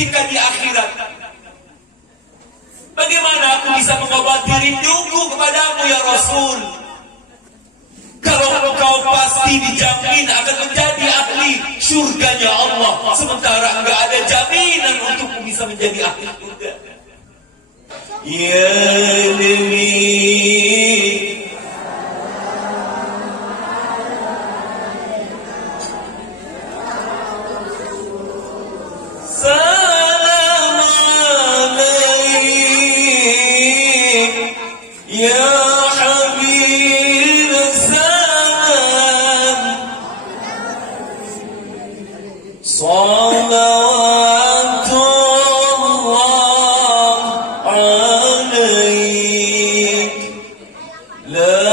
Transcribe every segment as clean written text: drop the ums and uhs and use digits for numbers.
ketika di akhirat. Bagaimana aku bisa mengobati rinduku kepadamu ya Rasul? Kalau engkau pasti dijamin akan menjadi ahli surganya Allah, sementara enggak ada jaminan untukmu bisa menjadi ahli surga. Ya Nabi, salam alaik ya Habib salam, salawatullah alaik, la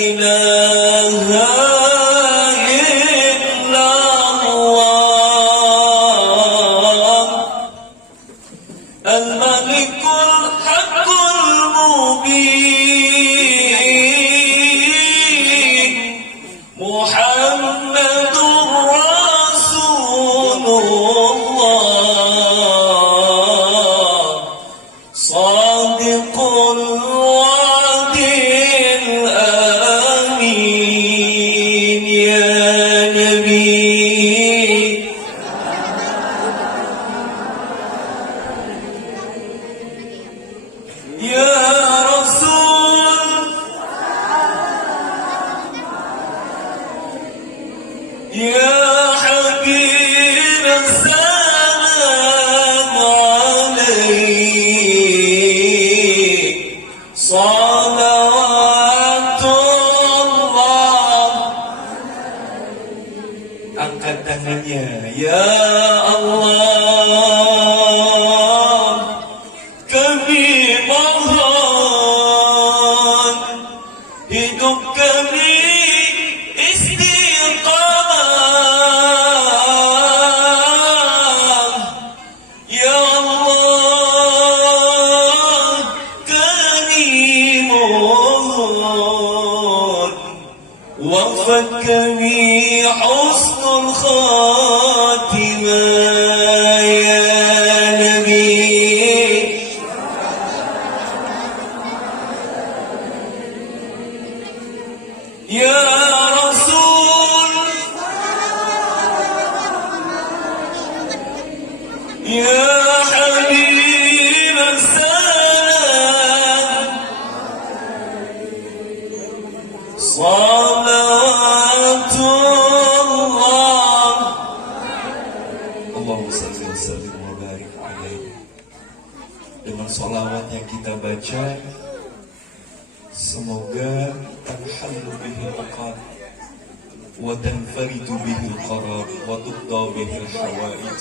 ilaha illallah, al-malikul haqqul mubin, Muhammadur Rasulullah, Sadiqul wa'dil amin, ya Nabi. Ya Rasul, ya Habib salam alaik, salawatullah. Angkat tangannya, ya Allah, kami mohon hidup kami istiqamah. Ya Allah, kami mohon wafat kami husnul khatimah, ya Nabi. Ya Rasul, ya Habib salam, salawatullah. Allahumma salli wa sallim wa barik alaihi. Dengan salawat yang kita baca, semoga tanhallu bihil uqad wa tanfaridu bihil qarab wa tuqda bihil hawaij.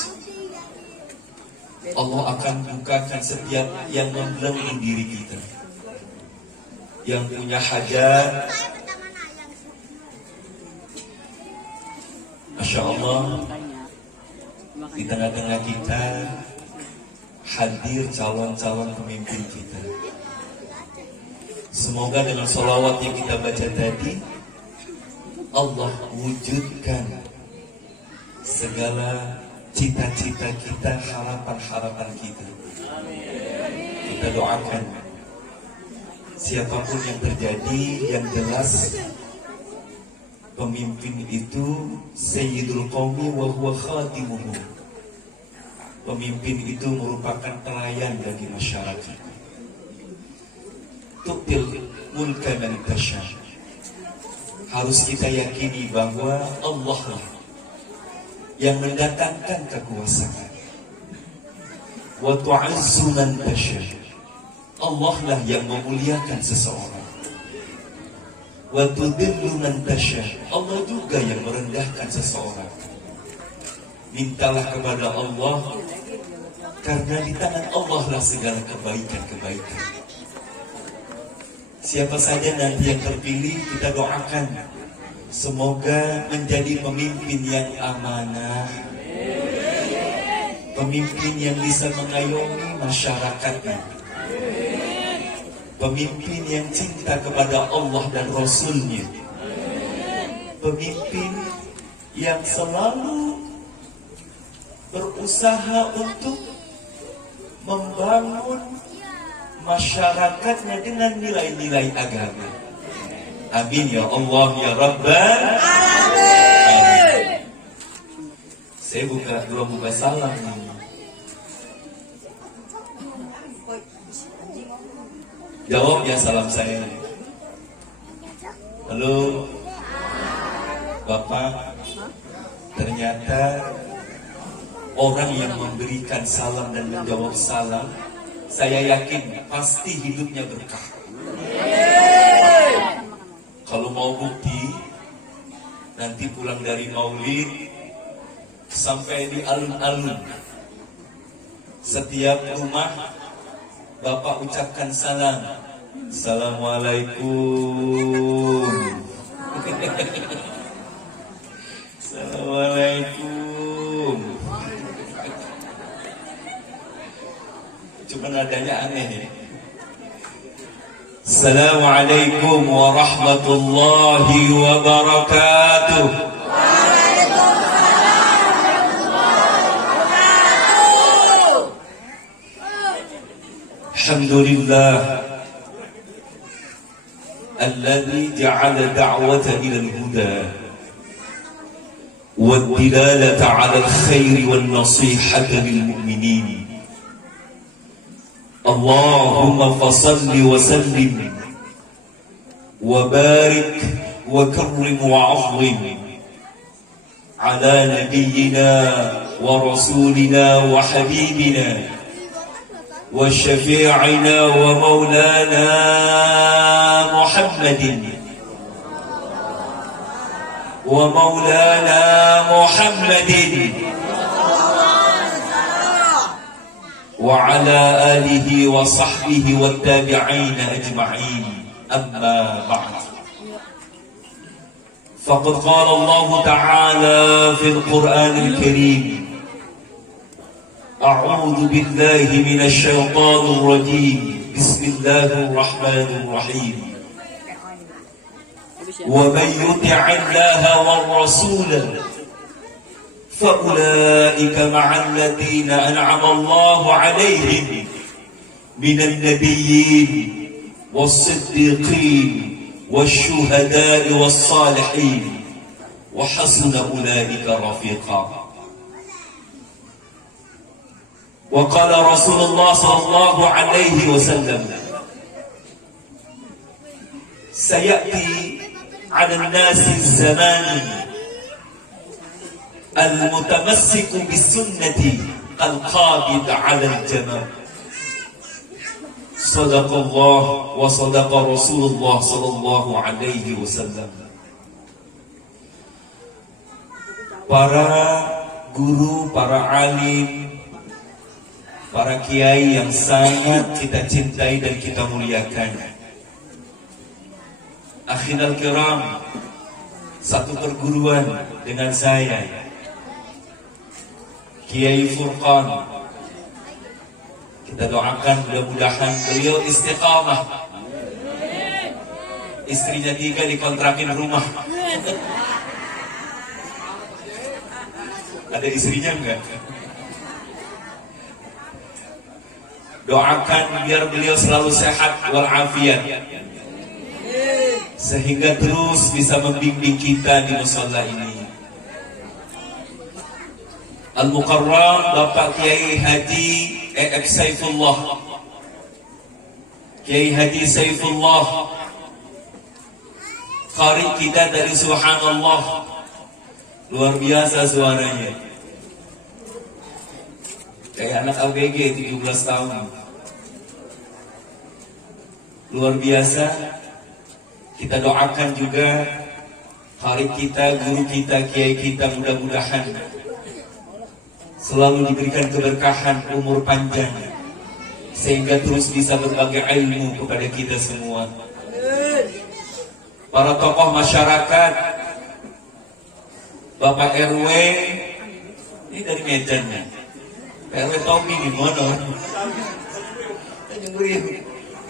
Allah akan bukakan setiap yang membelenggu diri kita, yang punya hajat. Masya Allah, di tengah-tengah kita hadir calon-calon pemimpin kita. Semoga dengan sholawat yang kita baca tadi, Allah wujudkan segala cita-cita kita, harapan-harapan kita. Kita doakan siapapun yang terjadi, yang jelas pemimpin itu Sayyidul Qawmi wa huwa khatimuhum. Pemimpin itu merupakan pelayan bagi masyarakat. Tu'til mulka man tasha. Harus kita yakini bahwa Allah lah yang mendatangkan kekuasaan. Wa tu'azzu man tasha. Allah lah yang memuliakan seseorang. Wa tudillu man tasha. Allah juga yang merendahkan seseorang. Mintalah kepada Allah, karena di tangan Allah lah segala kebaikan-kebaikan. Siapa saja nanti yang terpilih, kita doakan semoga menjadi pemimpin yang amanah, pemimpin yang bisa mengayomi masyarakatnya, pemimpin yang cinta kepada Allah dan Rasul-Nya, pemimpin yang selalu berusaha untuk membangun masyarakatnya dengan nilai-nilai agama. Amin ya Allah ya Rabbal Alamin. Saya belum buka salam nih. Jawab ya salam saya. Halo Bapak, ternyata orang yang memberikan salam dan menjawab salam, saya yakin pasti hidupnya berkah. Kalau mau bukti, nanti pulang dari maulid sampai di alun-alun, setiap rumah Bapak ucapkan salam. Assalamualaikum. Assalamualaikum. Cuma nadanya aneh ya. Assalamualaikum warahmatullahi wabarakatuh. Alhamdulillah alladzi ja'ala da'wata ila al-huda wad-dilalata 'ala al-khair wan-nasihata lil-mu'minin. Allahumma fassalli wa sallim wa barik wa karrim wa 'azzim 'ala nabiyyina wa rasulina wa habibina وشفيعنا ومولانا محمد وعلى آله وصحبه والتابعين أجمعين. أما بعد، فقد قال الله تعالى في القرآن الكريم: أعوذ بالله من الشيطان الرجيم، بسم الله الرحمن الرحيم. ومن يطع الله والرسول فأولئك مع الذين أنعم الله عليهم من النبيين والصديقين والشهداء والصالحين وحسن أولئك رفيقا. وقال رسول الله صلى الله عليه وسلم: سيأتي على الناس الزمان المتمسك بالسنة كالقابض على الجمر. صدق الله وصدق رسول الله صلى الله عليه وسلم. Para guru, para alim, para kiai yang sangat kita cintai dan kita muliakan. Akhirul kiram, satu perguruan dengan saya, Kiai Furqan. Kita doakan mudah-mudahan beliau istiqamah. Istrinya 3 dikontrakin rumah. Ada istrinya enggak? Doakan biar beliau selalu sehat walafiat, sehingga terus bisa membimbing kita di musalla ini. Al-Mukarram Bapak Kiai Haji E.F. Saifullah, Kiai Haji Saifullah, qari kita dari Subhanallah, luar biasa suaranya. Kayak anak ABG 17 tahun. Luar biasa. Kita doakan juga hari kita, guru kita, kiai kita, mudah-mudahan selalu diberikan keberkahan, umur panjang, sehingga terus bisa berbagi ilmu kepada kita semua. Para tokoh masyarakat, Bapak RW, ini dari Medan ya. RW Tommy di mana?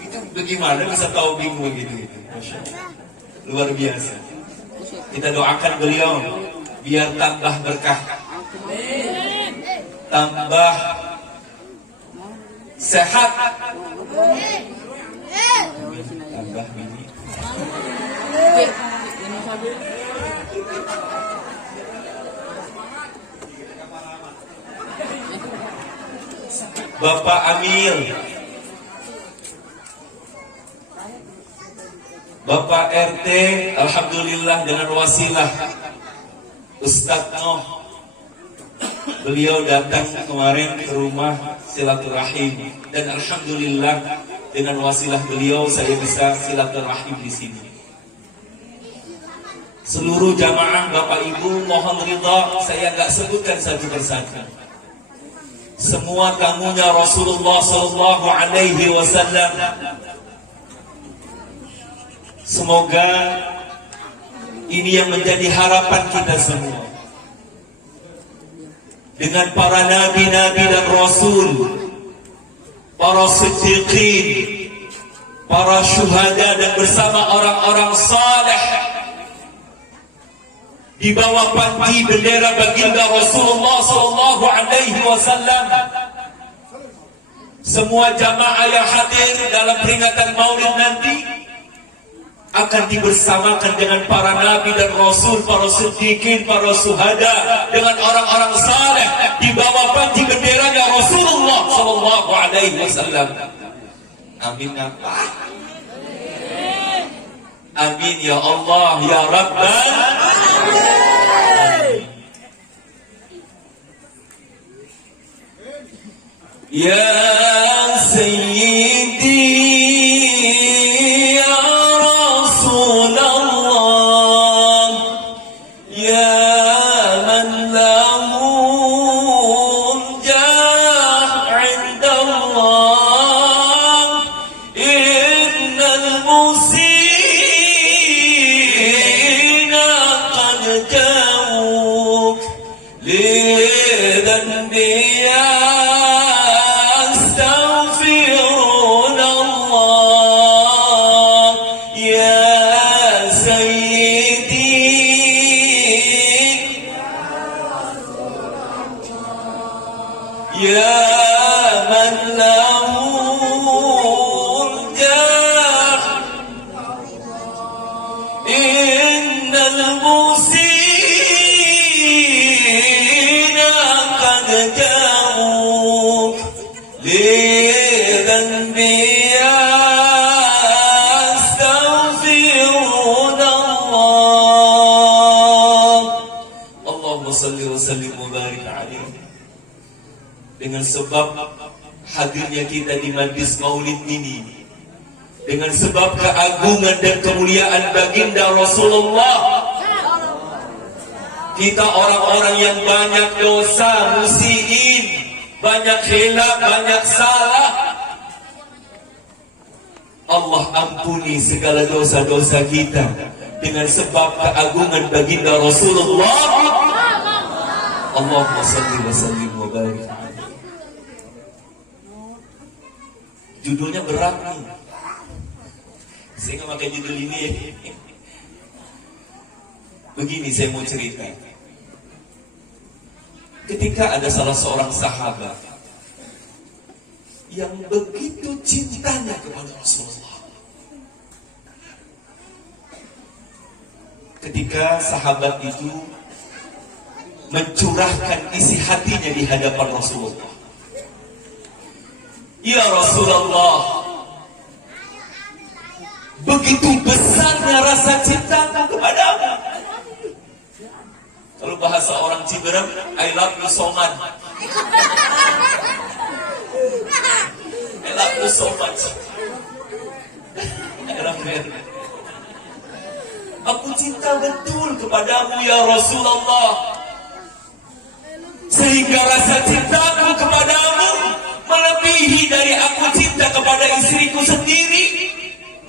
Itu bagaimana bisa tahu bingung begitu? Masya Allah. Luar biasa. Kita doakan beliau biar tambah berkah. tambah sehat, tambah ini. Bapak Amil, Bapak RT, alhamdulillah dengan wasilah Ustadz Noh, beliau datang kemarin ke rumah silaturahim, dan alhamdulillah dengan wasilah beliau saya bisa silaturahim di sini. Seluruh jamaah Bapak Ibu mohon ridha, saya nggak sebutkan satu persatu. Semua tamunya Rasulullah Sallallahu Alaihi Wasallam. Semoga ini yang menjadi harapan kita semua. Dengan para nabi-nabi dan rasul, para siddiqin, para syuhada, dan bersama orang-orang saleh di bawah panji bendera baginda Rasulullah Sallallahu Alaihi Wasallam. Semua jamaah yang hadir dalam peringatan Maulid nanti akan dibersamakan dengan para nabi dan rasul, para siddiqin, para syuhada, dengan orang-orang saleh di bawah panji benderanya Rasulullah Sallallahu Alaihi Wasallam. Amin. Amin ya Allah ya Rabbal Alamin. Ya Sayyidi ya Rasulullah, ya man lahu jah 'inda Allah, innal musina qad ja'uk li dhanbi yastaghfirun Allah, ya Sayyidi ya man lahu jah, innal musina qad ja'uk li dhanbi yastaghfirun Allah. Allahumma salli wa sallim wa barik alaihi. Dengan sebab hadirnya kita di majlis maulid ini, dengan sebab keagungan dan kemuliaan baginda Rasulullah, kita orang-orang yang banyak dosa, musiin, banyak khilaf, banyak salah, Allah ampuni segala dosa-dosa kita dengan sebab keagungan baginda Rasulullah. Allahumma salli wa sallim wa barik. Judulnya berat nih, saya nggak pakai judul ini. Begini saya mau cerita. Ketika ada salah seorang sahabat yang begitu cintanya kepada Rasulullah, ketika sahabat itu mencurahkan isi hatinya di hadapan Rasulullah, ya Rasulullah, begitu besarnya rasa cintaku kepadamu. Kalau bahasa orang Ciberem, I love you so much. I love you so much. Aku cinta betul kepadamu ya Rasulullah, sehingga rasa cintaku kepadamu melebihi dari aku cinta kepada istriku sendiri,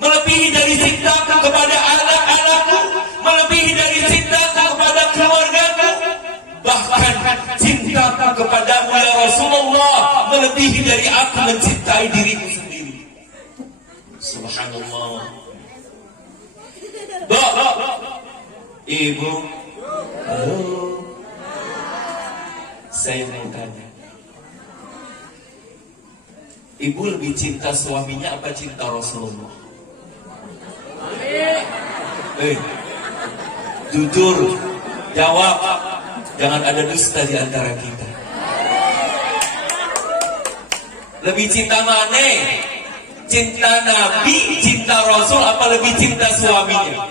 melebihi dari cintaku kepada anak-anakku, melebihi dari cintaku kepada keluargaku, bahkan cintaku kepadamu ya Rasulullah melebihi dari aku mencintai diriku sendiri. Subhanallah. Ibu, halo, saya mau tanya, Ibu lebih cinta suaminya apa cinta Rasulullah? Jujur, jawab. Jangan ada dusta di antara kita. Lebih cinta mana? Cinta Nabi, cinta Rasul, apa lebih cinta suaminya?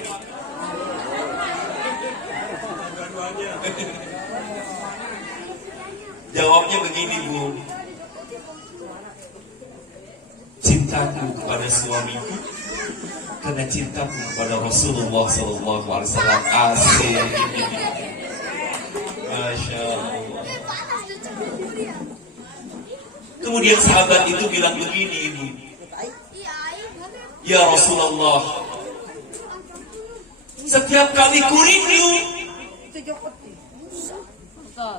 Jawabnya begini, Bu. Cintaku kepada suamiku karena cintaku kepada Rasulullah SAW. Asik. Masya Allah. Kemudian sahabat itu bilang begini, Ibu. Ya Rasulullah, setiap kali kurindu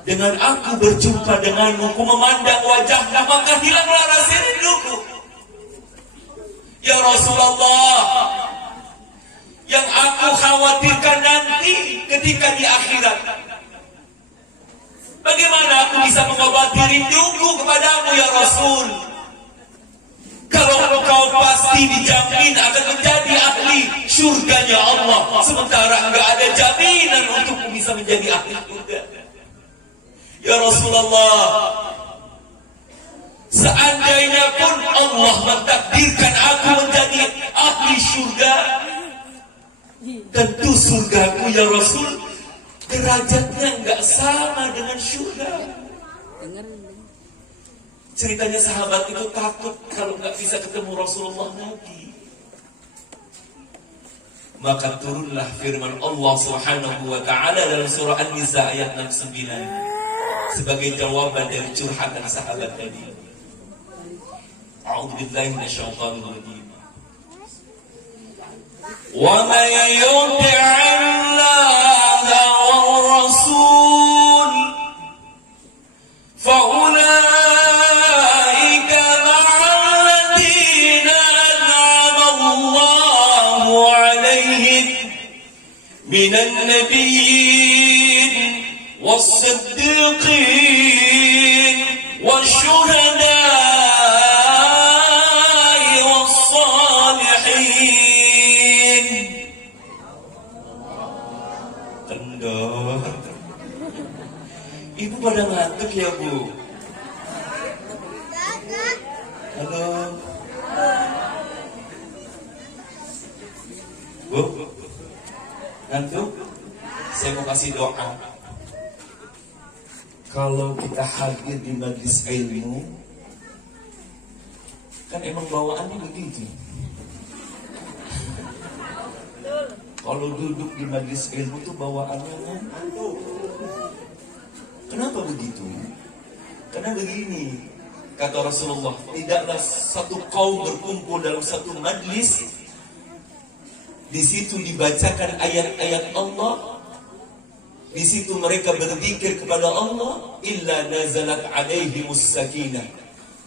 dengan aku berjumpa denganmu, ku memandang wajahmu, maka hilanglah rasa rinduku. Ya Rasulullah, yang aku khawatirkan nanti ketika di akhirat, bagaimana aku bisa mengobati rinduku kepadamu ya Rasul? Kalau engkau pasti dijamin akan menjadi ahli surganya Allah, sementara enggak ada jaminan untukmu bisa menjadi ahli surga. Ya Rasulullah, seandainya pun Allah mentakdirkan aku menjadi ahli surga, tentu surgaku ya Rasul derajatnya enggak sama dengan surga. Ceritanya sahabat itu takut kalau nggak bisa ketemu Rasulullah Nabi. Maka turunlah firman Allah Subhanahu wa taala dalam surah An-Nisa ayat 69 sebagai jawaban dari curhatan sahabat tadi. A'udzu billahi minasyaitonir rajim. Wa may yuti'allaha war rasul fa من النبيين والصديقين والشهداء والصالحين. Kendor. Ibu pada ngantuk ya Bu? Halo Bu? Ngantuk? Saya mau kasih doa. Kalau kita hadir di majlis ilmu, kan emang bawaannya begitu. Kalau duduk di majlis ilmu tuh bawaannya ngantuk. Kenapa begitu? Karena begini, kata Rasulullah, tidaklah satu kaum berkumpul dalam satu majlis, di situ dibacakan ayat-ayat Allah, di situ mereka berzikir kepada Allah, illa nazalat alaihimus sakinah,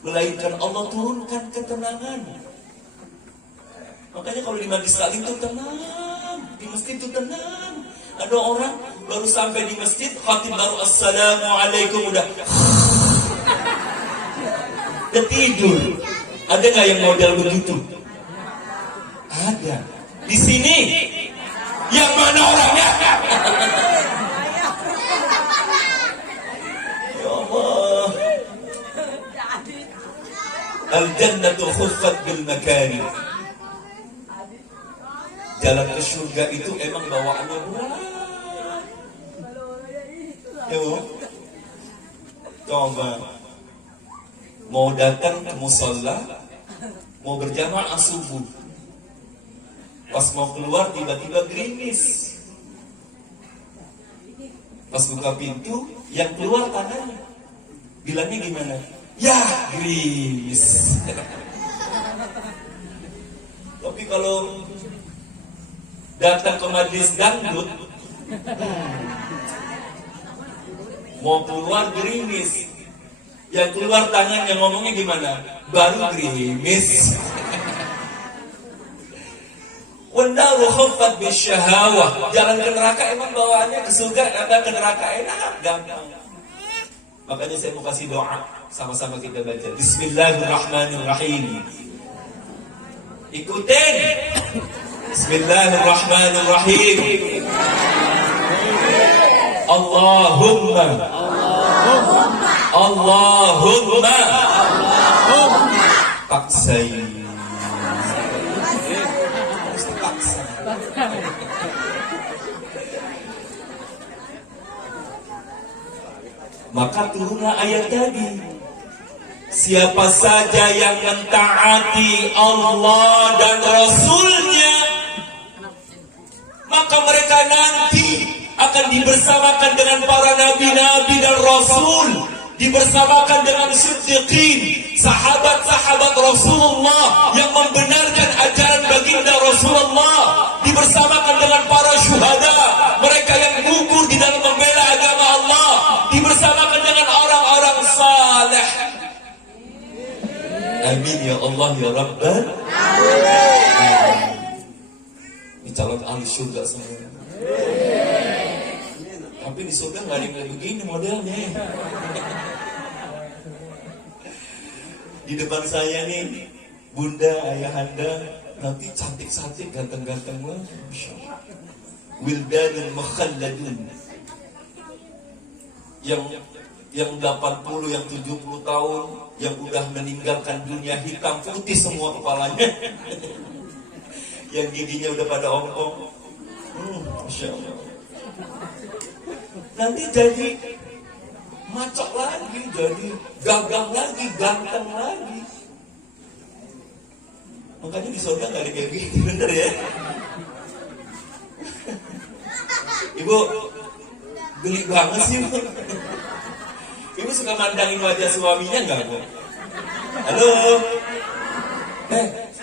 melainkan Allah turunkan ketenangan. Makanya kalau di majlis taklim itu tenang, di masjid itu tenang. Ada orang baru sampai di masjid, khatib baru assalamualaikum udah tidur. Ada nggak yang model begitu? Ada. Di sini yang mana orangnya? Ya Allah. Al-jannatu khuffat bil makari. Jalan ke surga itu emang bawaannya berat. Yo. Coba mau datang ke musalla, mau berjamaah subuh. Pas mau keluar tiba-tiba gerimis. Pas buka pintu, yang keluar tangannya. Bilangnya gimana? Ya, gerimis. Tapi kalau datang ke majlis dangdut, mau keluar gerimis. Yang keluar tangannya ngomongnya gimana? Baru gerimis. Wandaru khuffat bisyahawah. Jalan ke neraka emang bawaannya ke surga, ada ke neraka enak, gampang. Makanya saya mau kasih doa, sama-sama kita baca. Bismillahirrahmanirrahim. Ikutin. Bismillahirrahmanirrahim. Allahumma Allahumma paksai. Maka turunlah ayat tadi. Siapa saja yang mentaati Allah dan Rasulnya, maka mereka nanti akan dibersamakan dengan para nabi-nabi dan rasul, dibersamakan dengan siddiqin, sahabat-sahabat Rasulullah yang membenarkan ajaran baginda Rasulullah, dibersamakan dengan para syuhada, mereka yang gugur di dalam membela agama Allah, dibersamakan dengan orang-orang saleh. Amin ya Allah ya Rabbal Alamin. Ini calon ahli surga semua. Tapi di surga nggak ada yang kayak begini modelnya. Di depan saya nih, bunda, ayahanda, nanti cantik-cantik, ganteng-ganteng lah. Wildanun mukhalladun. Yang 80, yang 70 tahun, yang udah meninggalkan dunia, hitam putih semua kepalanya. Yang giginya udah pada ompong. Masya Allah. Nanti jadi macok lagi, jadi gagah lagi, ganteng lagi. Makanya di surga nggak ada kayak gitu, bener ya? Ibu geli banget sih, Bu. Ibu suka mandangin wajah suaminya nggak, Bu? Halo?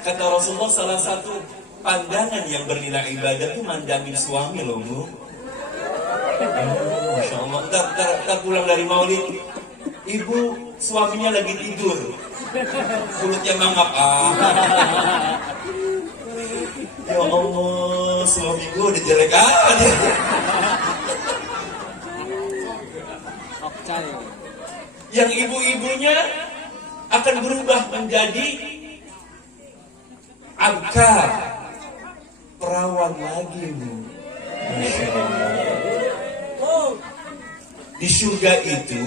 Kata Rasulullah, salah satu pandangan yang bernilai ibadah itu mandangin suami loh, Bu. Masya Allah. Ntar pulang dari maulid, ibu suaminya lagi tidur, mulutnya mangap. Ya Allah, suami gue udah jelek aja. Yang ibu-ibunya akan berubah menjadi abkar, perawan lagi, Bu. Masya Allah. Di surga itu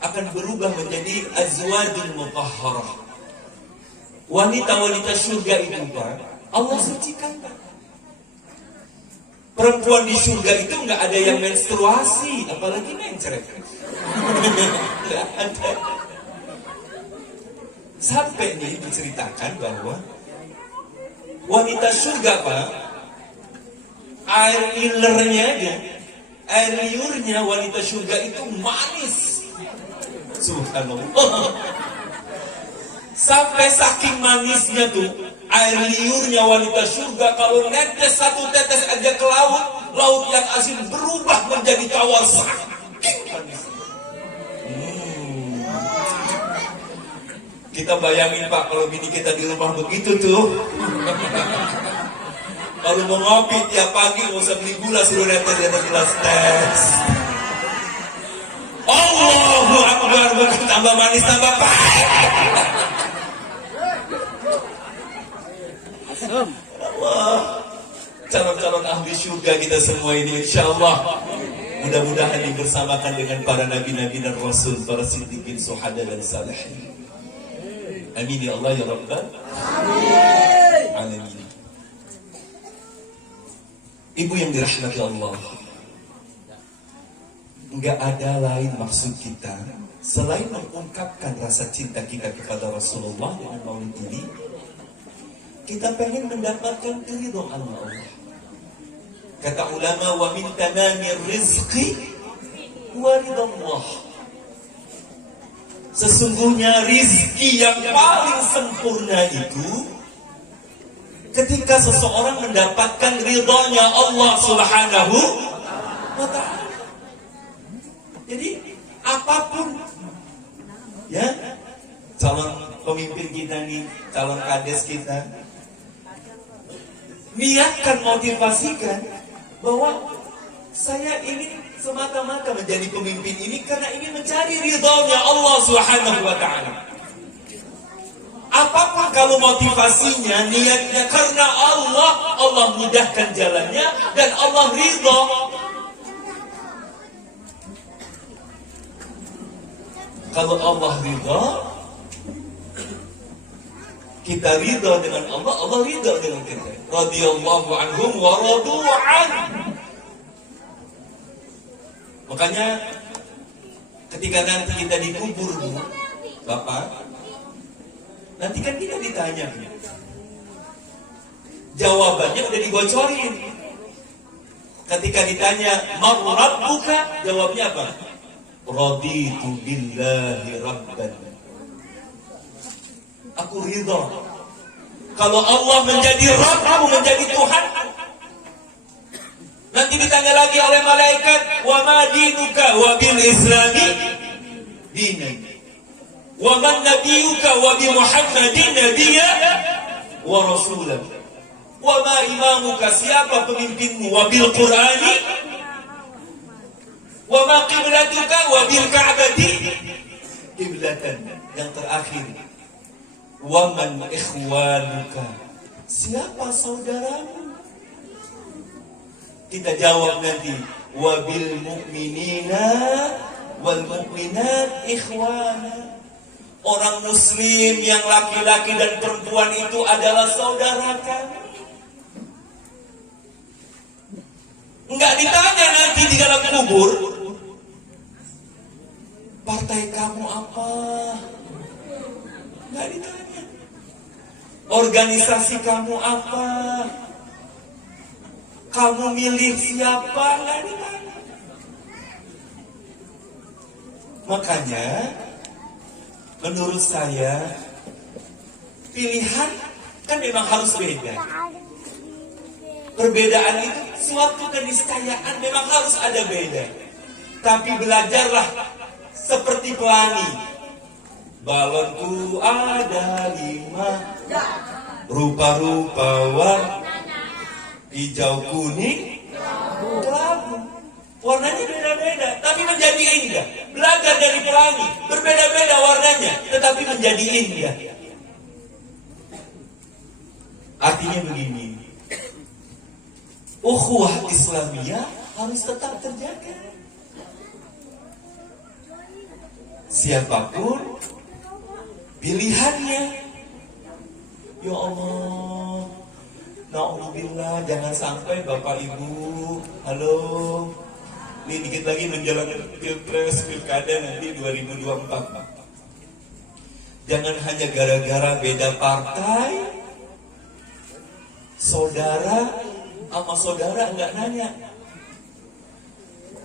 akan berubah menjadi azwajul mutahharah. Wanita-wanita surga itu, Pak, Allah sucikan, Pak. Perempuan di surga itu nggak ada yang menstruasi, apalagi mencret. Nggak ada. Sampai nih diceritakan bahwa wanita surga, Pak, air ilernya aja, air liurnya wanita surga itu manis. Subhanallah. Sampai saking manisnya tuh air liurnya wanita surga, kalau netes satu tetes aja ke laut, laut yang asin berubah menjadi tawar, saking manis. Kita bayangin, Pak, kalau bini kita di rumah begitu tuh. Kalau mau ngopi tiap pagi nggak usah beli gula, suruh netes di atas gelas tes. Allahu Akbar, bukan tambah manis tambah pahit. Allah, calon-calon ahli surga kita semua ini, insya Allah mudah-mudahan dibersamakan dengan para nabi-nabi dan rasul, para siddiqin, syuhada dan salihin. Amin ya Allah ya Rabbal Alamin. Ibu yang dirahmati Allah, enggak ada lain maksud kita selain mengungkapkan rasa cinta kita kepada Rasulullah dengan maulid ini. Kita pengen mendapatkan keridhaan Allah. Kata ulama, wa min tamamir rizqi wa ridallah. Sesungguhnya rizki yang paling sempurna itu ketika seseorang mendapatkan ridhonya Allah Subhanahu wa ta'ala. Jadi apapun, ya, calon pemimpin kita nih, calon kades kita, niatkan, motivasikan bahwa saya ingin semata-mata menjadi pemimpin ini karena ingin mencari ridhonya Allah Subhanahu wa ta'ala. Apapun kalau motivasinya, niatnya karena Allah, Allah mudahkan jalannya dan Allah ridho. Kalau Allah ridho, kita ridho dengan Allah, Allah ridho dengan kita. Radhiyallahu anhum wa radu an. Makanya ketika nanti kita dikubur, Bapak, nanti kan kita ditanya, jawabannya udah dibocorin. Ketika ditanya, "Man rabbuka?" Jawabnya apa? Raditu billahi rabban. Aku ridha. Kalau Allah menjadi Rabb, menjadi Tuhan. Nanti ditanya lagi oleh malaikat, "Wa ma dinuka wa bil islami dini. Wa man nabiyuka wa bi Muhammadin nabiyya wa rasulah. Wa ma imamuka, siapa pemimpinmu, wa bil Qur'ani. Wa ma qiblatuka wa bil Ka'bati qiblatan." Yang terakhir, wa man ikhwanuka, siapa saudaramu? Kita jawab nanti, wa bil mu'minina wal mu'minat ikhwana. Orang muslim yang laki-laki dan perempuan itu adalah saudara kami. Enggak ditanya nanti di dalam kubur, partai kamu apa? Enggak ditanya. Organisasi kamu apa? Kamu milih siapa? Enggak ditanya. Makanya menurut saya pilihan kan memang harus beda. Perbedaan itu suatu keniscayaan, memang harus ada beda. Tapi belajarlah seperti pelangi. Balonku ada 5, rupa-rupa warna, hijau, kuning, kelabu. Warnanya beda-beda, tapi menjadi indah. Belajar dari pelangi, berbeda-beda warnanya, tetapi menjadi indah. Artinya begini, ukhuwah Islamiyah harus tetap terjaga. Siapapun pilihannya, ya Allah, na'udzubillah, jangan sampai Bapak Ibu, halo, ini dikit lagi menjelang pilpres, pilkada nanti 2024. Jangan hanya gara-gara beda partai, saudara sama saudara enggak nanya.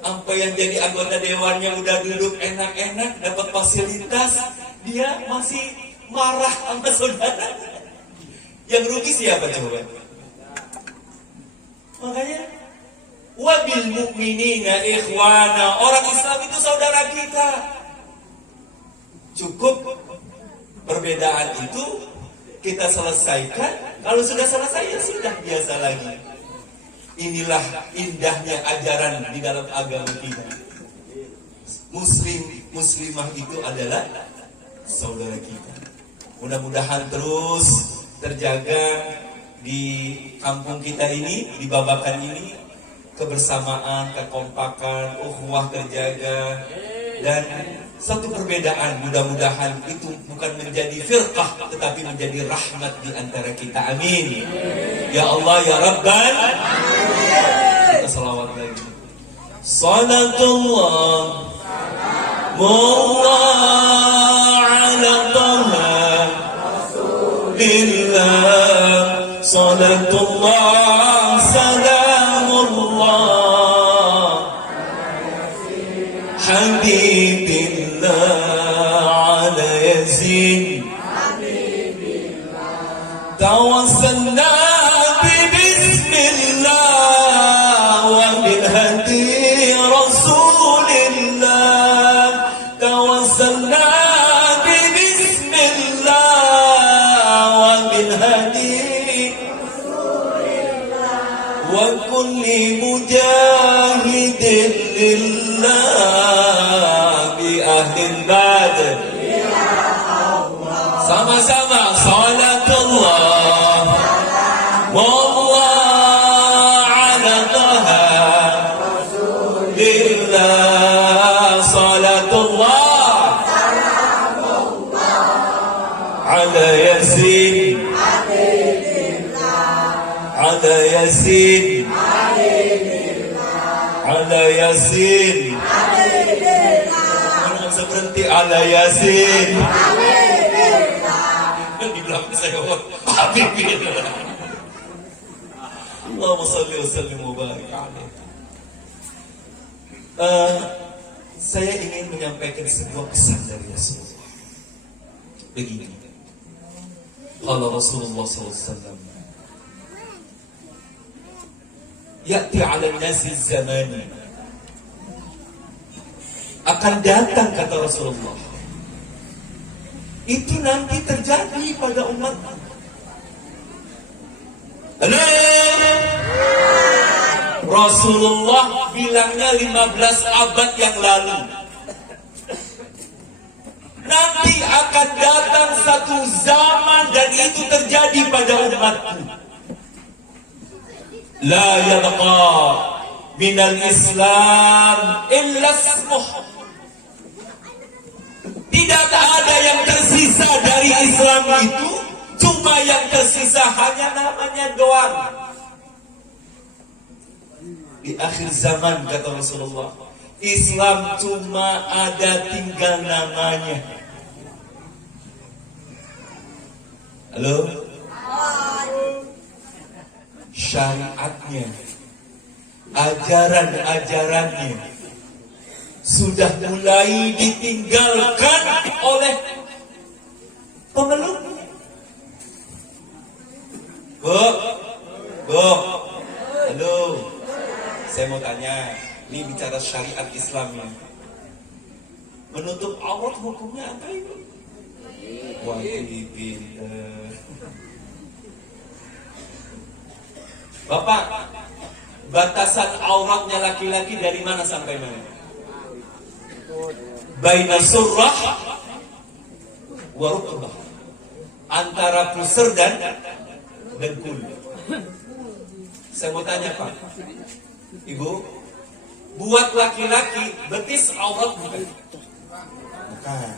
Sampai yang jadi anggota dewannya udah duduk enak-enak, dapat fasilitas, dia masih marah sama saudara. Yang rugi siapa coba? Makanya wabil mu'minina ikhwana, orang Islam itu saudara kita. Cukup perbedaan itu kita selesaikan. Kalau sudah selesai ya sudah, biasa lagi. Inilah indahnya ajaran di dalam agama kita. Muslim, muslimah itu adalah saudara kita. Mudah-mudahan terus terjaga di kampung kita ini, di Babakan ini, kebersamaan, kekompakan, ukhuwah terjaga, dan satu perbedaan mudah-mudahan itu bukan menjadi firqah, tetapi menjadi rahmat di antara kita. Amin. Ya Allah ya Rabbal. Kita salawat lagi. Salatullah ala taha Rasulillah. Salatullah salamullah Habibillah ala Yasin tawassalna bismillah wa bil hadi Rasulillah tawassalna bismillah wa bil hadi wa kulli mujahidin lillah bi ahlil badr. Sama-sama salatullah wallah ala taha lillah salatullah ala yasin ala yasin ala yasin mana bisa berhenti ala yasin di belakang saya Habibullah. Allahumma salli wa sallim wa barik alaihi. Saya ingin menyampaikan sebuah pesan dari Rasulullah. Begini. Kalau Rasulullah SAW ya'ti 'ala nasi zamani, akan datang kata Rasulullah, itu nanti terjadi pada umat. Halo, Rasulullah bilangnya 15 abad yang lalu, nanti akan datang satu zaman dan itu terjadi pada umatku. La yabqa minal Islam illa ismuh. Tidak ada yang tersisa dari Islam itu, cuma yang tersisa hanya namanya doang. Di akhir zaman kata Rasulullah, Islam cuma ada tinggal namanya. Halo? Syariatnya, ajaran-ajarannya sudah mulai ditinggalkan oleh pemeluk. Bu, halo, saya mau tanya, ini bicara syariat Islam ini, menutup aurat hukumnya apa itu? Wah, ini pinter. Bapak, batasan auratnya laki-laki dari mana sampai mana? Baina surrah wa rukbah, antara pusar dan dengkul. Saya mau tanya Pak, Ibu, buat laki-laki betis aurat bukan? Bukan.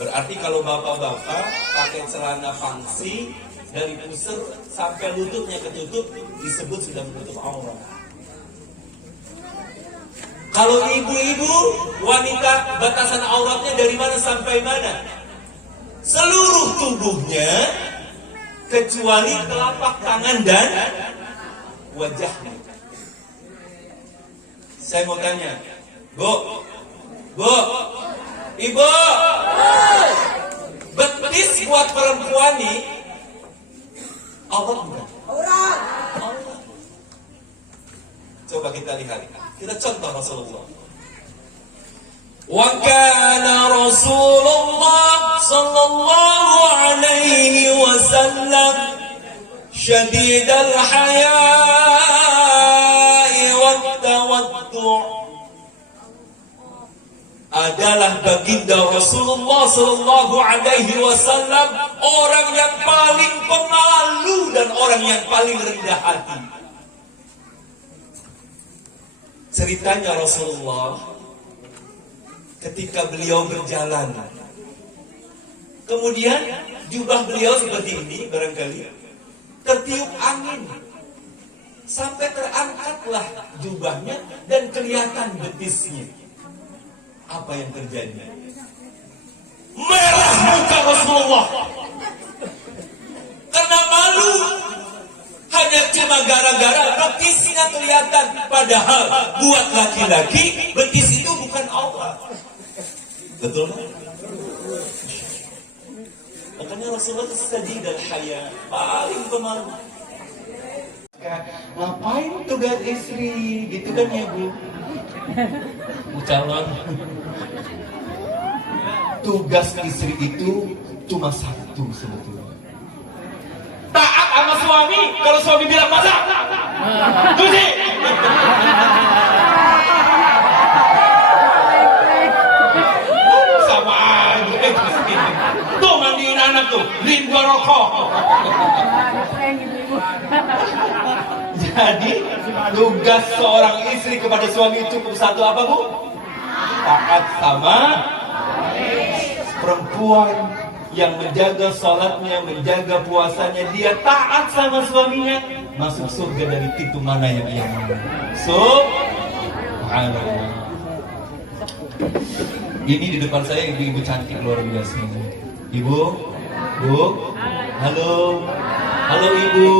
Berarti kalau bapak-bapak pakai celana pangsi dari pusar sampai lututnya ketutup disebut sudah menutup aurat. Kalau ibu-ibu, wanita, batasan auratnya dari mana sampai mana? Seluruh tubuhnya kecuali telapak tangan dan wajahnya. Saya mau tanya, Bu, Ibu, betis buat perempuan nih aurat bukan? Aurat. Coba kita lihat. Kita contoh Rasulullah. Wa kana Rasulullah sallallahu alaihi wasallam syadidal haya'i wat tawaddu'. Adalah baginda Rasulullah sallallahu alaihi wasallam orang yang paling pemalu dan orang yang paling rendah hati. Ceritanya Rasulullah ketika beliau berjalan, kemudian jubah beliau seperti ini barangkali tertiup angin sampai terangkatlah jubahnya dan kelihatan betisnya. Apa yang terjadi? Merah muka Rasulullah karena malu. Hanya cuma gara-gara betisnya kelihatan. Padahal buat laki-laki betis itu bukan aurat. Betul kan? Makanya Rasulullah sadidal haya, paling pemalu. Ngapain tugas istri? Gitu kan ya Bu? Calon. Tugas istri itu cuma satu sebetulnya. Taat sama suami, kalau suami bilang masak, cuci. barokoh. Jadi tugas seorang istri kepada suami cukup satu apa, Bu? Taat sama perempuan yang menjaga sholatnya, menjaga puasanya, dia taat sama suaminya, masuk surga dari pintu mana yang ia mau. Subhanallah. Ini di depan saya ibu-ibu cantik luar biasa ini. Ibu, Bu, halo, halo ibu.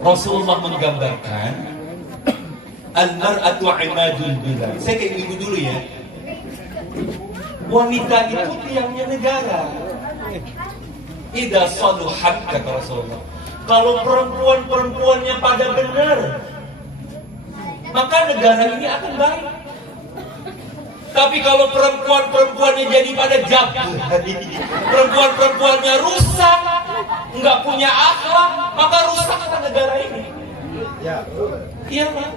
Rasulullah menggambarkan al-mar'atu imadul bilad. Saya kayak ibu dulu ya. Wanita itu tiangnya negara. Idza saluhat, kata Rasulullah. Kalau perempuan-perempuannya pada benar, maka negara ini akan baik. Tapi kalau perempuan-perempuannya jadi pada jabul, perempuan-perempuannya rusak, nggak punya akhlak, maka rusak kata negara ini. Iya, Pak.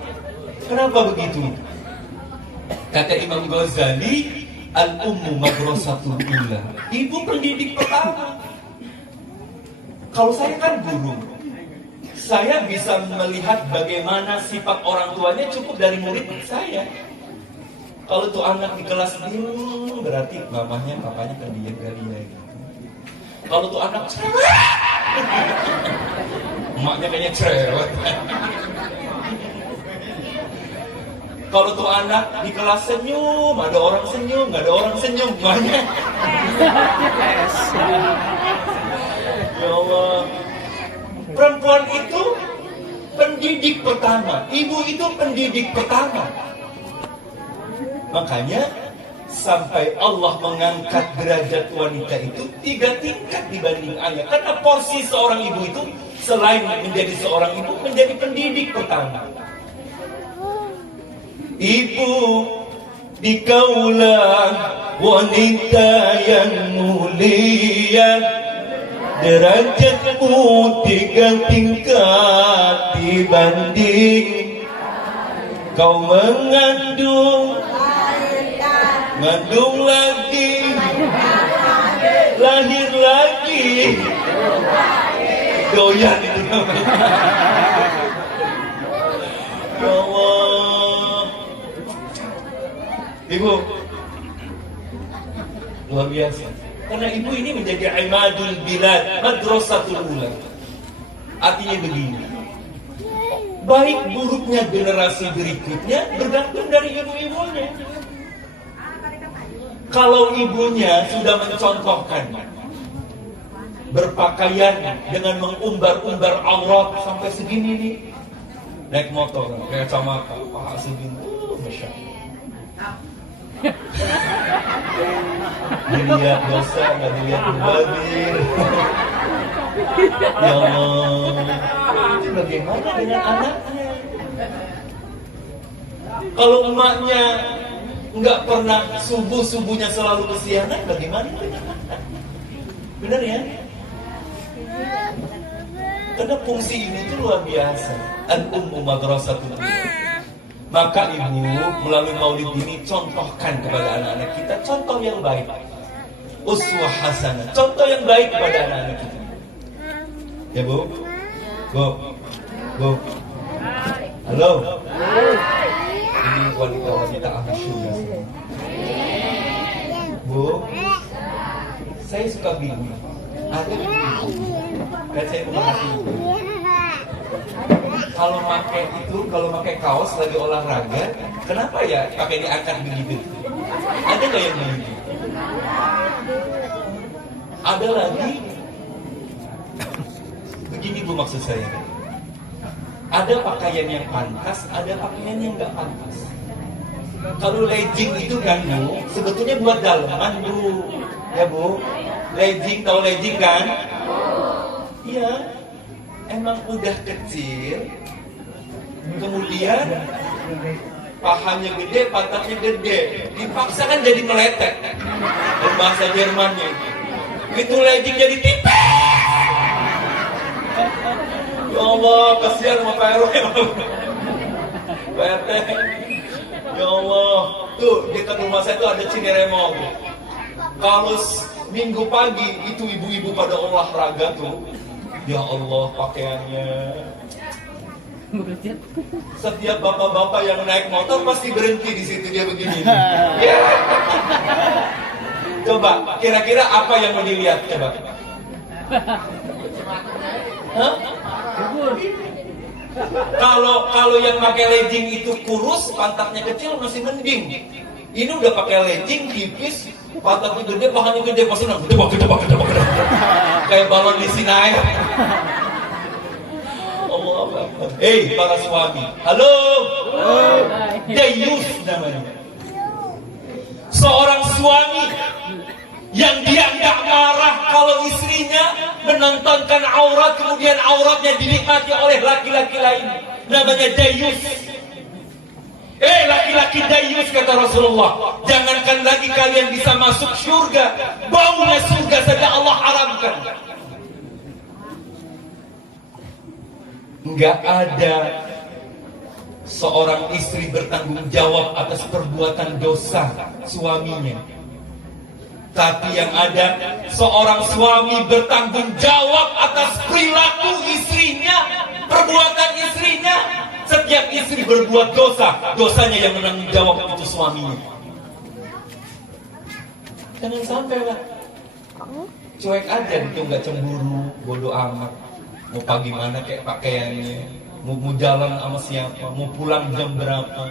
Kenapa begitu? Kata Imam Ghazali, al-ummu madrasatul ula. Ibu pendidik pertama. Kalau saya kan guru, saya bisa melihat bagaimana sifat orang tuanya cukup dari murid saya. Kalau tuh anak di kelas bingung, berarti mamanya, papanya kan dia gitu. Kalau tuh anak cerewet, emaknya kayaknya cerewet. Kalau tuh anak di kelas senyum, ada orang senyum, nggak ada orang senyum, banyak. Ya Allah. Perempuan itu pendidik pertama, ibu itu pendidik pertama. Makanya sampai Allah mengangkat derajat wanita itu 3 tingkat dibanding ayah. Karena porsi seorang ibu itu selain menjadi seorang ibu, menjadi pendidik pertama. Ibu dikaulah wanita yang mulia, derajatmu 3 tingkat dibanding kau mengandung lagi, lahir lagi, doyan itu namanya. Ya Allah, ibu luar biasa. Karena ibu ini menjadi imadul bilad, madrasatul ula. Artinya begini, baik buruknya generasi berikutnya bergantung dari ibu-ibunya. Kalau ibunya sudah mencontohkan berpakaian dengan mengumbar-umbar aurat sampai segini nih, naik motor kayak kacamata paha segini, masya Allah. Dilihat dosa, nggak dilihat mubazir. Ya Allah, itu bagaimana dengan anaknya? Kalau emaknya nggak pernah subuhnya selalu kesiangan, bagaimana dengan anak? Benar ya? Karena fungsi ibu itu luar biasa. Al-ummu madrasatul ula. Maka ibu melalui maulid ini contohkan kepada anak-anak kita contoh yang baik. Uswah hasanah, contoh yang baik kepada anak-anak kita. Ya Bu? Bu? Halo? Ini wanita-wanita ahli syurga. Bu? Saya suka bingung. Ada kan saya memahami. Kalau pakai kaos lagi olahraga, kenapa ya pakai diangkat begitu? Ada nggak yang begitu? Ada lagi. Begini Bu maksud saya. Ada pakaian yang pantas, ada pakaian yang nggak pantas. Kalau legging itu kan Bu, sebetulnya buat dalaman Bu, ya Bu. Legging, tahu legging kan? Iya, emang udah kecil, kemudian pahanya gede, pantatnya gede, dipaksa kan jadi meletek. Dan bahasa Jermannya, itu legging jadi tipis. Ya Allah, kasihan sama Pak RW. Pak RT, ya Allah, tuh dekat rumah saya tuh ada Cineremo. Kalau minggu pagi itu ibu-ibu pada olahraga tuh, ya Allah pakaiannya. Setiap bapak-bapak yang naik motor pasti berhenti di situ dia begini. Ya. Coba, kira-kira apa yang mau dilihat? Coba. Hah? Kalau yang pakai legging itu kurus, pantatnya kecil masih mending. Ini udah pakai legging tipis, pantatnya gede, pahanya gede, pasti gede. Kayak balon di Sinai. Hei para suami, halo. Dayus namanya. Seorang suami yang dia nggak marah kalau istrinya menontonkan aurat, kemudian auratnya dinikmati oleh laki-laki lain, namanya dayus. Laki-laki dayus, kata Rasulullah, jangankan lagi kalian bisa masuk surga, baunya surga saja Allah haramkan. Nggak ada seorang istri bertanggung jawab atas perbuatan dosa suaminya. Tapi yang ada seorang suami bertanggung jawab atas perilaku istrinya, perbuatan istrinya. Setiap istri berbuat dosa, dosanya yang menanggung jawab itu suaminya. Jangan sampai lah cuek aja gitu, nggak cemburu, bodoh amat. Mau pagi mana kayak pakaiannya, mau jalan sama siapa, mau pulang jam berapa.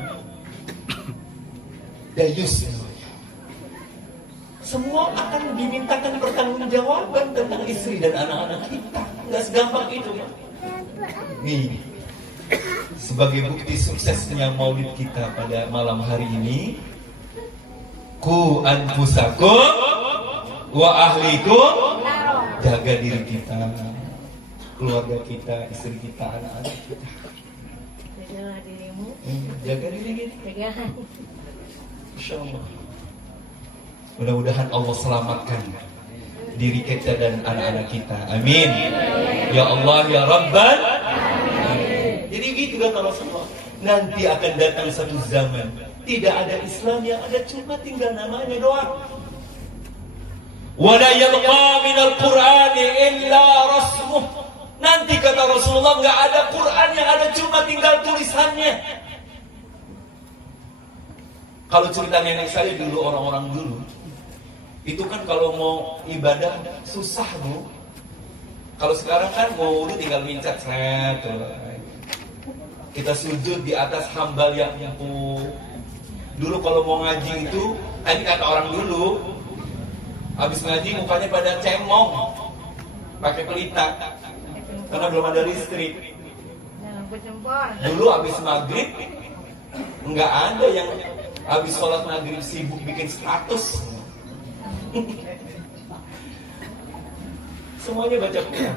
Dayus. Semua akan dimintakan pertanggungjawaban tentang istri dan anak-anak kita. Nggak segampang itu, Pak. Nih, sebagai bukti suksesnya maulid kita pada malam hari ini, ku anfusakum wa ahlikum, jaga diri kita, keluarga kita, istri kita, anak-anak kita. Jaga dirimu. Jaga diri kita. Jaga. Insya Allah. Mudah-mudahan Allah selamatkan diri kita dan anak-anak kita. Amin. Ya Allah ya Rabbal. Jadi gitu kata Rasulullah. Nanti akan datang satu zaman tidak ada Islam, yang ada cuma tinggal namanya doang. Wala yabqa minal Qur'ani illa rasmuh. Nanti kata Rasulullah nggak ada Quran, yang ada cuma tinggal tulisannya. Kalau cerita nenek saya dulu, orang-orang dulu itu kan kalau mau ibadah susah, Bu. Kalau sekarang kan mau wudu tinggal mincet seret. Kita sujud di atas hambal yang empuk. Dulu kalau mau ngaji itu, tadi kata orang dulu, habis ngaji mukanya pada cemong, pakai pelita, karena belum ada listrik. Dulu habis maghrib, nggak ada yang habis sholat maghrib sibuk bikin status. Semuanya baca Quran.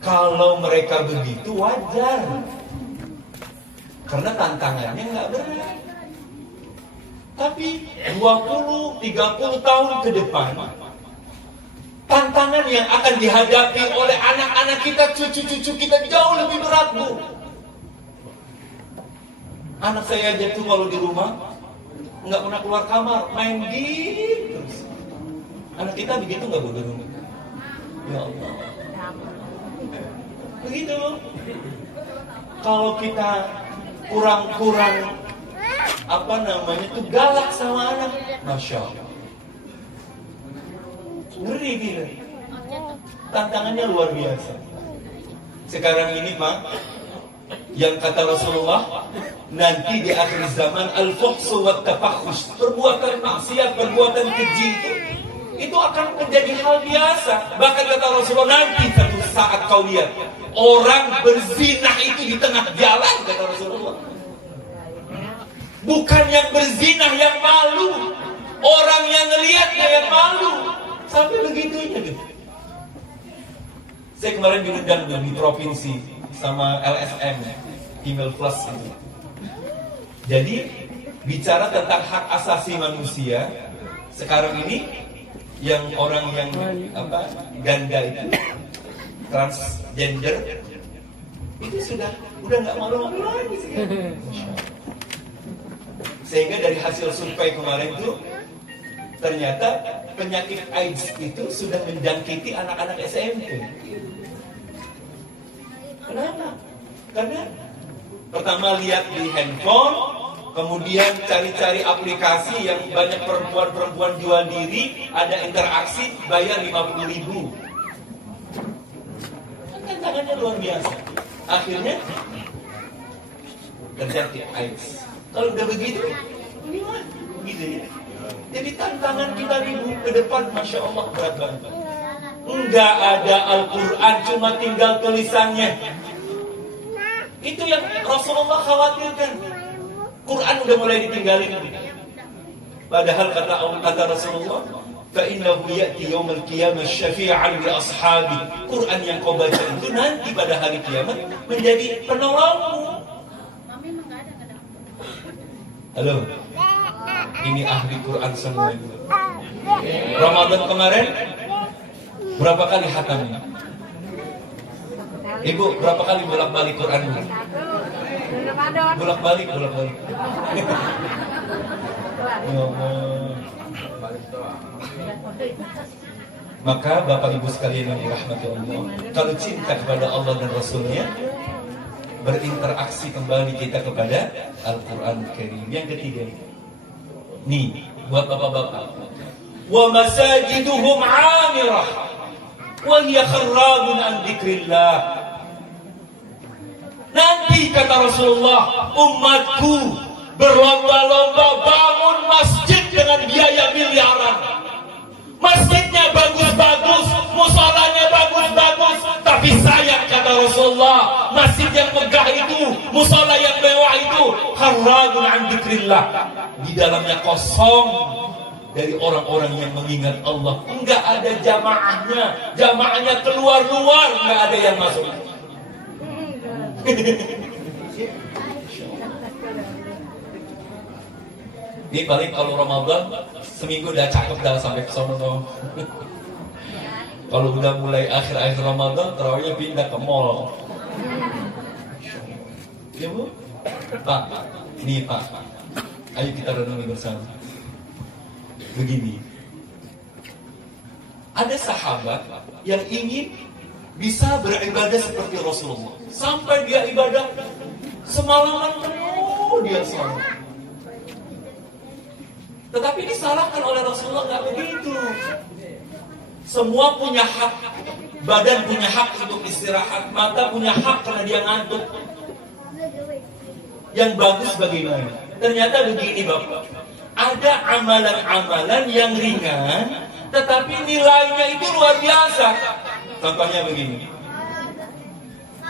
Kalau mereka begitu wajar, karena tantangannya nggak berat. Tapi 20-30 tahun ke depan, tantangan yang akan dihadapi oleh anak-anak kita, cucu-cucu kita jauh lebih berat, Bu. Anak saya aja tuh kalau di rumah nggak pernah keluar kamar, main game terus. Anak kita begitu nggak, Bu? Ya Allah. Begitu. Kalau kita kurang tuh galak sama anak, masya Allah, ngeri gila. Tantangannya luar biasa. Sekarang ini, Pak, yang kata Rasulullah, nanti di akhir zaman al-fuhshu wa tafahush, perbuatan maksiat, perbuatan keji itu akan menjadi hal biasa. Bahkan kata Rasulullah, nanti satu saat kau lihat orang berzinah itu di tengah jalan, kata Rasulullah. Bukan yang berzinah yang malu, orang yang ngelihatnya yang malu. Sampai begitunya gitu. Saya kemarin diundang di provinsi sama LSM, Email Plus itu. Jadi bicara tentang hak asasi manusia sekarang ini, yang orang yang ganda itu, transgender itu udah nggak malu-malu lagi sih. Saya Sehingga dari hasil survei kemarin itu ternyata penyakit AIDS itu sudah menjangkiti anak-anak SMP. Kenapa? Karena pertama lihat di handphone, kemudian cari-cari aplikasi yang banyak perempuan-perempuan jual diri, ada interaksi, bayar 50.000. Tantangannya luar biasa. Akhirnya terjadi AIDS. Kalau udah begitu, gimana? Gitu ya. Jadi tantangan kita ribu ke depan, Masya Allah berat banget. Enggak ada Al-Quran, cuma tinggal tulisannya. Itu yang Rasulullah khawatirkan. Quran udah mulai ditinggalin. Padahal kata Rasulullah, فَإِنَّهُ يَأْتِي يَوْمَ الْقِيَامَةِ شَفِيعًا لِأَصْحَابِهِ. Quran yang kau baca itu nanti pada hari kiamat menjadi penolongmu. Halo, ini ahli Quran semua itu. Ramadan kemarin berapa kali khatamnya? Ibu berapa kali bolak-balik Quran? Bolak-balik. Ya Allah. Maka Bapak Ibu sekalian yang dirahmati Allah, kalau cinta kepada Allah dan Rasulnya, berinteraksi kembali kita kepada Al-Quran Karim. Yang ketiga, nih buat bapak-bapak, wa masajiduhum amirah wa hiya kharrabun an dzikrillah. Nanti kata Rasulullah, umatku berlomba-lomba bangun masjid dengan biaya miliaran. Masjidnya bagus-bagus, musolanya bagus-bagus, tapi sayang kata Rasulullah, masjid yang megah itu, musola yang mewah itu, kharrabun an dzikrillah, di dalamnya kosong dari orang-orang yang mengingat Allah. Enggak ada jamaahnya keluar-luar, enggak ada yang masuk. Ini paling kalau Ramadan seminggu udah cakep dah sampai ke sono dong. Kalau udah mulai akhir-akhir Ramadan, terawihnya pindah ke mall. Ya Bu? Pak, nih Pak, ayo kita renungi bersama. Begini, ada sahabat yang ingin bisa beribadah seperti Rasulullah. Sampai dia ibadah semalaman penuh dia sholat. Tetapi disalahkan oleh Rasulullah, nggak begitu. Semua punya hak. Badan punya hak untuk istirahat, mata punya hak karena dia ngantuk. Yang bagus bagaimana? Ternyata begini Bapak, ada amalan-amalan yang ringan, tetapi nilainya itu luar biasa. Contohnya begini,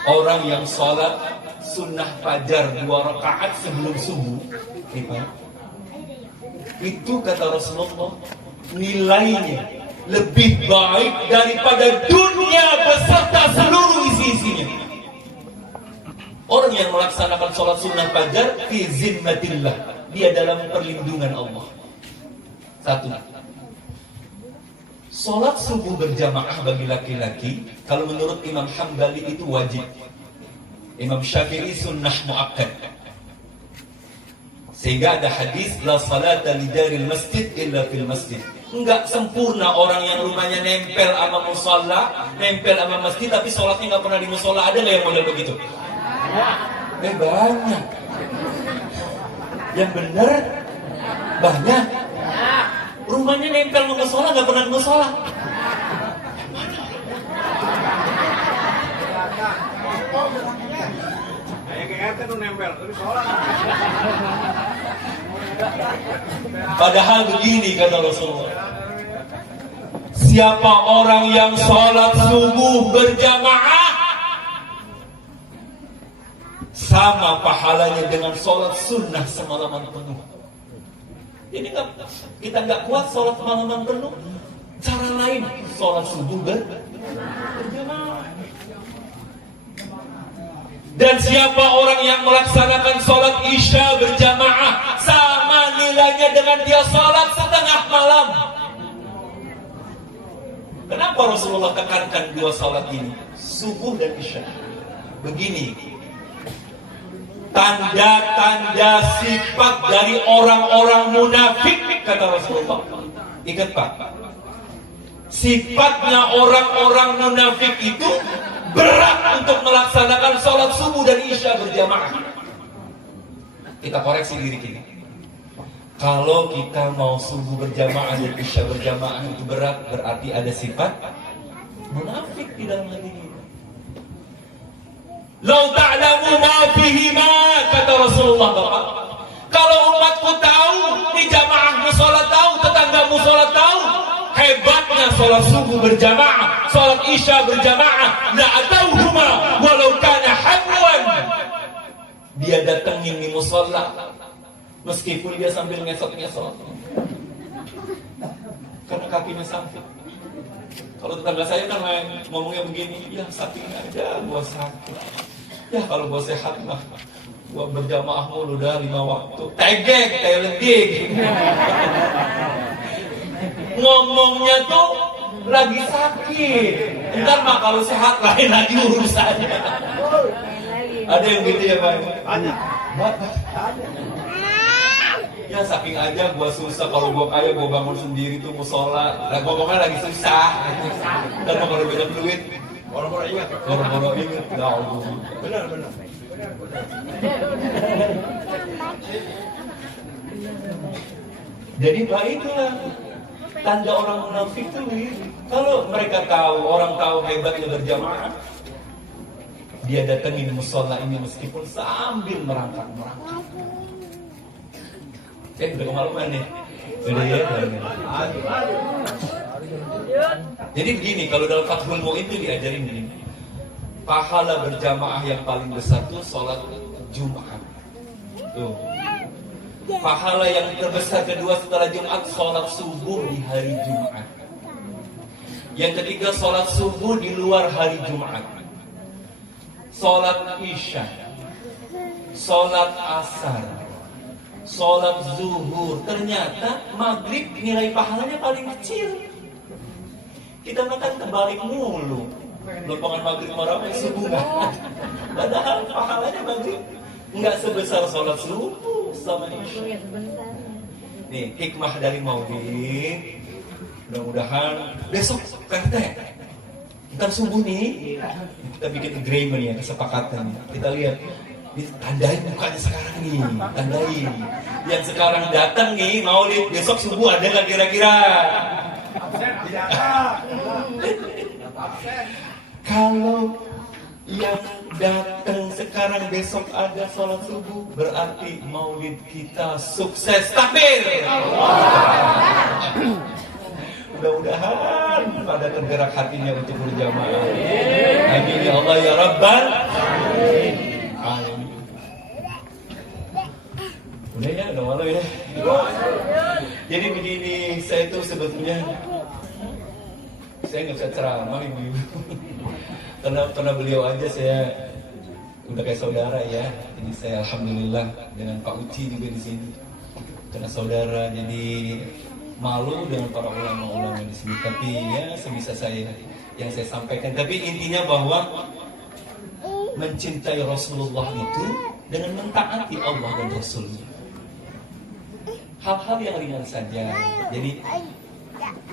orang yang sholat sunnah fajar 2 rakaat sebelum subuh, itu kata Rasulullah nilainya lebih baik daripada dunia beserta seluruh isi-isinya. Orang yang melaksanakan sholat sunnah fajar fi zimmatillah, dia dalam perlindungan Allah. Satu, sholat subuh berjamaah bagi laki-laki, kalau menurut Imam Hambali itu wajib. Imam Syafi'i sunnah muakkad. Sehingga ada hadis la salata li jaril masjid illa fil masjid. Enggak sempurna orang yang rumahnya nempel sama musalla, nempel sama masjid, tapi sholatnya nggak pernah di musalla. Ada nggak yang model begitu? Banyak. Yang benar banyak. Rumahnya nempel sama musalla, nggak pernah di musalla. Padahal begini kata Rasulullah, siapa orang yang sholat subuh berjamaah sama pahalanya dengan sholat sunnah semalaman penuh. Jadi kita nggak kuat sholat semalaman penuh, cara lain sholat subuh berjamaah. Dan siapa orang yang melaksanakan sholat isya berjamaah sama nilainya dengan dia sholat setengah malam. Kenapa Rasulullah tekankan 2 sholat ini, subuh dan isya? Begini, tanda-tanda sifat dari orang-orang munafik, kata Rasulullah. Ingat Pak, sifatnya orang-orang munafik itu berat untuk melaksanakan sholat subuh dan isya berjamaah. Kita koreksi diri kita. Kalau kita mau subuh berjamaah dan isya berjamaah itu berat, berarti ada sifat munafik di dalam hati kita. Lau ta'lamu ma fihi ma, kata Rasulullah Bapak. Kalau umatku tahu, di jamaahmu sholat tahu, tetanggamu sholat tahu, hebatnya sholat subuh berjamaah, sholat isya berjamaah, la atauhuma walau kana habwan. Dia datangin di musola, meskipun dia sambil ngesot-ngesot, karena kakinya sakit. Kalau tetangga saya kan ngomongnya begini, ya sakit aja gua sakit. Ya kalau gua sehat mah gua berjamaah mulu dah 5 waktu. Tegek kayak legig. Ngomongnya tuh lagi sakit. Ntar mah kalau sehat lain lagi urusannya. Ada yang gitu ya Pak? Ada. Ya saking aja gua susah, kalau gua kaya gua bangun sendiri tuh musola. Lah ngomongnya lagi susah. Dan kalau banyak duit, orang-orang ingat. Orang-orang ingat. Ya Allah. Benar. Jadi Pak, itulah tanda orang munafik tuh. Kalau mereka tahu, orang tahu hebatnya berjamaah, dia datangin musola ini meskipun sambil merangkak-merangkak. Udah kemaluan nih. Udah ya. Jadi begini, kalau dalam Fathul Mu'in itu diajarin begini. Pahala berjamaah yang paling besar itu sholat Jumat. Tuh. Pahala yang terbesar kedua setelah Jumat, sholat subuh di hari Jumat. Yang ketiga, sholat subuh di luar hari Jumat. Sholat isya, sholat asar, sholat zuhur. Ternyata maghrib nilai pahalanya paling kecil. Kita makan kebalik mulu. Lompongan maghrib marah subuh nggak ada. Padahal pahalanya maghrib nggak sebesar sholat subuh sama isya. Nih hikmah dari maulid. Mudah-mudahan besok kata ntar subuh nih kita bikin agreement ya, kesepakatan. Kita lihat, tandain mukanya sekarang nih, tandain. Yang sekarang datang nih maulid, besok subuh ada nggak kira-kira? Kalau yang datang sekarang besok ada sholat subuh, berarti maulid kita sukses. Takbir! Mudah-mudahan pada tergerak hatinya untuk berjamaah. Amin ya Allah ya Rabbal Alamin. Udah ya, udah malu ya. Jadi begini, saya tuh sebetulnya saya nggak bisa ceramah ibu-ibu. Karena beliau aja saya udah kayak saudara ya. Jadi saya alhamdulillah dengan Pak Uci juga di sini. Karena saudara, jadi malu dengan para ulama-ulama di sini. Tapi ya sebisa saya yang saya sampaikan. Tapi intinya bahwa mencintai Rasulullah itu dengan mentaati Allah dan Rasulnya. Hal-hal yang ringan saja. Jadi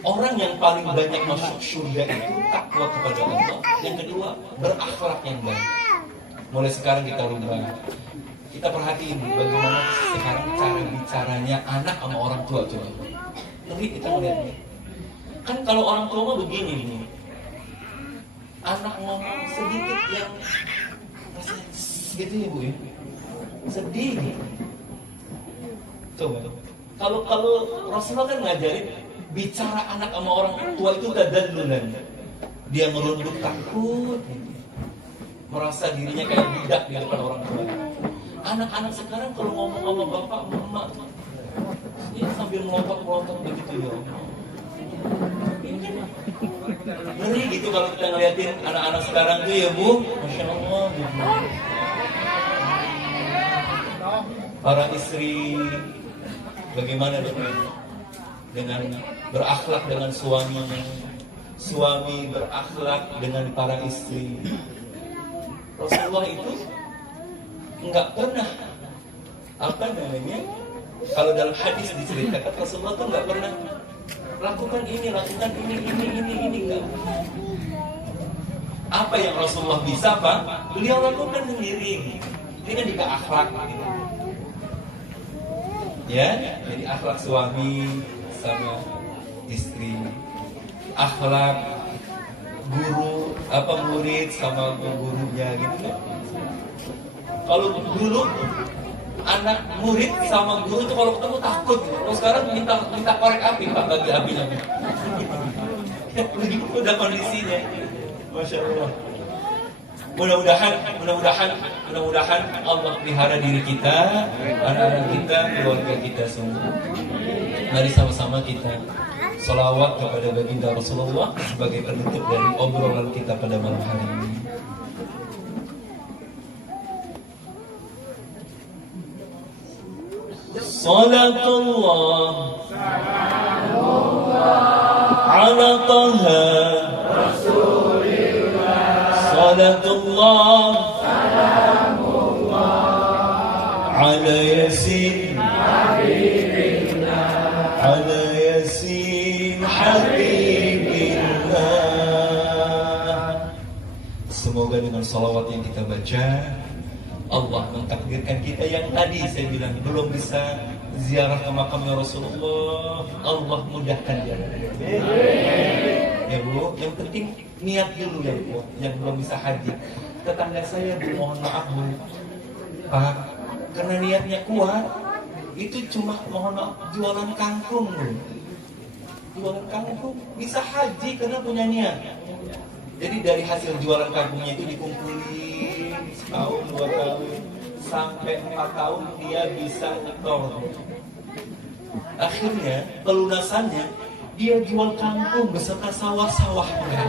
orang yang paling banyak masuk surga itu takwa kepada Allah. Yang kedua, berakhlak yang baik. Mulai sekarang kita rubah. Kita perhatiin bagaimana sekarang cara bicaranya anak sama orang tua coba. Nanti kita melihatnya. Kan kalau orang tua mah begini nih. Anak ngomong sedikit yang rasanya gitu ya Bu ya. Sedih gitu. Coba. Kalau Rasulullah kan ngajarin bicara anak sama orang tua itu tadallulan. Dia merunduk takut, merasa dirinya kayak budak di depan orang tua. Anak-anak sekarang kalau ngomong sama bapak, mama, dia sambil melompat-melompat begitu ya. Ngeri gitu kalau kita ngeliatin anak-anak sekarang tuh ya Bu, Masya Allah gitu. Para istri bagaimana dengan berakhlak dengan suaminya, suami berakhlak dengan para istri. Rasulullah itu nggak pernah apa namanya, kalau dalam hadis diceritakan Rasulullah tuh nggak pernah lakukan ini enggak. Apa yang Rasulullah bisa Pak, beliau lakukan sendiri. Ini kan juga akhlak gitu. Ya, jadi akhlak suami sama istri, akhlak guru murid sama gurunya gitu kan. Kalau dulu anak murid sama guru itu kalau ketemu takut gitu. Kalau sekarang minta korek api Pak, bagi apinya. Begitu udah kondisinya. Masya Allah. Mudah-mudahan Allah pelihara diri kita, anak-anak kita, keluarga kita semua. Mari sama-sama kita sholawat kepada baginda Rasulullah sebagai penutup dari obrolan kita pada malam hari ini. Salatullah ala Taha Salatullah ala Yasin ala Yasin Habibillah. Semoga dengan salawat yang kita baca Allah mentakdirkan kita yang tadi saya bilang belum bisa ziarah ke makamnya Rasulullah, Allah mudahkan dia. Ya Bu, yang penting niat dulu ya Bu, yang belum bisa haji. Tetangga saya Bu, mohon maaf Bu, Pak, karena niatnya kuat, itu cuma mohon maaf jualan kangkung Bu. Jualan kangkung bisa haji karena punya niat. Jadi dari hasil jualan kangkungnya itu dikumpulin setahun, 2 tahun, sampai 4 tahun dia bisa nyetor. Akhirnya pelunasannya dia jual kangkung beserta sawah-sawahnya.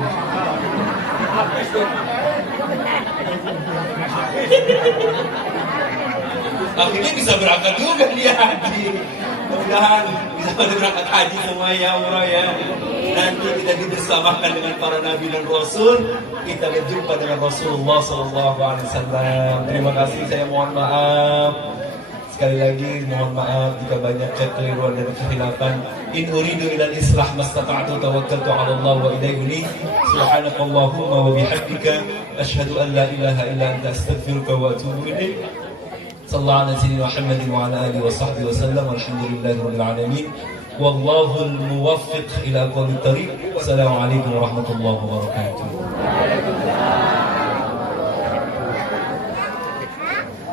Akhirnya bisa berangkat juga dia haji. Mudah-mudahan bisa berangkat haji semua ya umrah ya. Nanti kita dibersamakan dengan para nabi dan rasul. Kita berjumpa dengan Rasulullah SAW. Terima kasih, saya mohon maaf. Sekali lagi mohon maaf jika banyak kekeliruan dan kekhilafan. In uridu ilal islah mastata'tu tawakkaltu 'ala Allah wa ilayhi unib. Subhanakallahumma wa bihamdika asyhadu an la ilaha illa anta astaghfiruka wa atubu ilaik. Sallallahu ala sayyidina Muhammadin wa ala alihi wa sahbihi wa sallam. Walhamdulillahi rabbil alamin. Wallahul muwaffiq ila aqwamit thariq. Assalamualaikum warahmatullahi wabarakatuh.